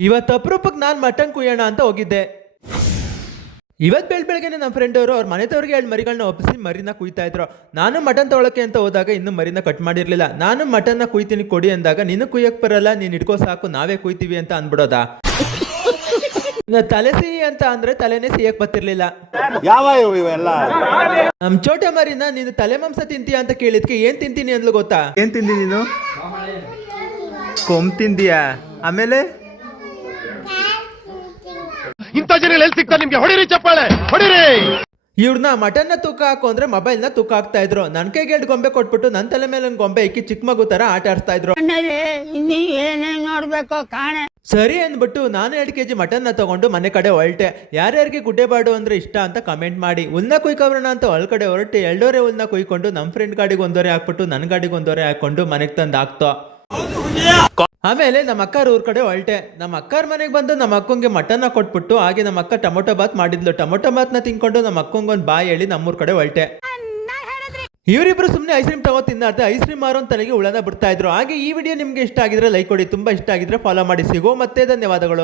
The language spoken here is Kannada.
ಇವತ್ತು ಅಪರೂಪಕ್ಕೆ ನಾನು ಮಟನ್ ಕುಯ್ಯೋಣ ಅಂತ ಹೋಗಿದ್ದೆ. ಇವತ್ತು ಬೆಳ್ ಬೆಳಗ್ಗೆನೆ ನಮ್ಮ ಫ್ರೆಂಡ್ ಅವರು ಅವ್ರ ಮನೆತವ್ರಿಗೆ ಎರಡು ಮರಿಗಳನ್ನ ಒಪ್ಪಿಸಿ ಮರಿನ ಕುಯ್ತಾ ಇದ್ರು. ನಾನು ಮಟನ್ ತೊಗೊಳಕ್ಕೆ ಅಂತ ಹೋದಾಗ ಇನ್ನೂ ಮರಿನ ಕಟ್ ಮಾಡಿರ್ಲಿಲ್ಲ. ನಾನು ಮಟನ್ನ ಕುಯ್ತೀನಿ ಕೊಡಿ ಅಂದಾಗ ನೀನು ಕುಯ್ಯಕ್ ಬರಲ್ಲ ನೀನ್ ಇಟ್ಕೋ ಸಾಕು ನಾವೇ ಕುಯ್ತೀವಿ ಅಂತ ಅಂದ್ಬಿಡೋದಾ ತಲೆ ಸಿಹಿ ಅಂತ ಅಂದ್ರೆ ತಲೆನೇ ಸಿಹಿಯಕ್ ಬತ್ತಿರ್ಲಿಲ್ಲ ನಮ್ ಚೋಟ ಮರಿನ ನೀನು ತಲೆ ಮಾಂಸ ತಿಂತೀಯ ಅಂತ ಕೇಳಿದ್ಕೆ ಏನ್ ತಿಂತೀನಿ ಅಂದ್ಲು ಗೊತ್ತಾ? ಏನ್ ತಿಂದಿ ನೀನು? ಕೊಂಬ್ ತಿಂದಿಯಾ? ಆಮೇಲೆ? ಜನ ಎಲ್ಲಿ ಸಿಗ್ತಾರೆ ನಿಮ್ಗೆ? ಹೊಡಿರಿ ಚಪ್ಪಾಳೆ ಹೊಡಿರಿ. ಇವ್ರನ್ನ ಮಟನ್ನ ತೂಕ ಹಾಕು ಅಂದ್ರೆ ಮೊಬೈಲ್ನ ತೂಕ ಹಾಕ್ತಾ ಇದ್ರು. ನನ್ ಕೈಗೆ ಎರಡು ಗೊಂಬೆ ಕೊಟ್ಬಿಟ್ಟು ನನ್ನ ತಲೆ ಮೇಲೆ ಒಂದು ಗೊಂಬೆ ಇಕ್ಕಿ ಚಿಕ್ಕ ಮಗು ತರ ಆಟ ಆಡ್ತಾ ಇದ್ರು. ನೋಡ್ಬೇಕು ಕಾಣೆ. ಸರಿ ಅಂದ್ಬಿಟ್ಟು ನಾನು ಎರಡು ಕೆಜಿ ಮಟನ್ನ ತಗೊಂಡು ಮನೆ ಕಡೆ ಹೊರಟೆ. ಯಾರ್ಯಾರಿಗೆ ಗುಡ್ಡೆಬಾಡು ಅಂದ್ರೆ ಇಷ್ಟ ಅಂತ ಕಮೆಂಟ್ ಮಾಡಿ. ಉಲ್ನ ಕುಯ್ಕೊಬ್ರಣ ಅಂತ ಒಳಗಡೆ ಹೊರಟು. ಎರಡೋರೆ ಉಲ್ನ ಕುಯ್ಕೊಂಡು ನಮ್ಮ ಫ್ರೆಂಡ್ ಗಾಡಿಗೆ ಒಂದೋರೆ ಹಾಕ್ಬಿಟ್ಟು ನನ್ನ ಗಾಡಿಗೆ ಒಂದೋರೆ ಹಾಕೊಂಡು ಮನೆಗೆ ತಂದು ಹಾಕ್ತೋ. ಆಮೇಲೆ ನಮ್ಮ ಅಕ್ಕಾರ ಊರ್ ಕಡೆ ಹೊರಟೆ. ನಮ್ಮ ಅಕ್ಕರ ಮನೆಗೆ ಬಂದು ನಮ್ಮ ಅಕ್ಕಂಗೆ ಮಟನ್ನ ಕೊಟ್ಬಿಟ್ಟು ಹಾಗೆ ನಮ್ಮ ಅಕ್ಕ ಟೊಮೊಟೊ ಬಾತ್ ಮಾಡಿದ್ಲು. ಟೊಮೊಟೊ ಬಾತ್ನ ತಿನ್ಕೊಂಡು ನಮ್ಮ ಅಕ್ಕಂಗೆ ಒಂದು ಬಾಯಿ ಹೇಳಿ ನಮ್ಮೂರ್ ಕಡೆ ಹೊರಟೆ. ಇವರಿಬ್ರು ಸುಮ್ಮನೆ ಐಸ್ ಕ್ರೀಮ್ ತಗೋ ತಿನ್ನಾರ್ದೆ. ಐಸ್ ಕ್ರೀಮ್ ಮಾರೋನ್ ತಲೆಗೆ ಉಳನ ಬಿಡ್ತಾ ಇದ್ರು. ಹಾಗೆ ಈ ವಿಡಿಯೋ ನಿಮ್ಗೆ ಇಷ್ಟ ಆಗಿದ್ರೆ ಲೈಕ್ ಕೊಡಿ. ತುಂಬಾ ಇಷ್ಟ ಆಗಿದ್ರೆ ಫಾಲೋ ಮಾಡಿ. ಸಿಗೋ ಮತ್ತೆ ಧನ್ಯವಾದಗಳು.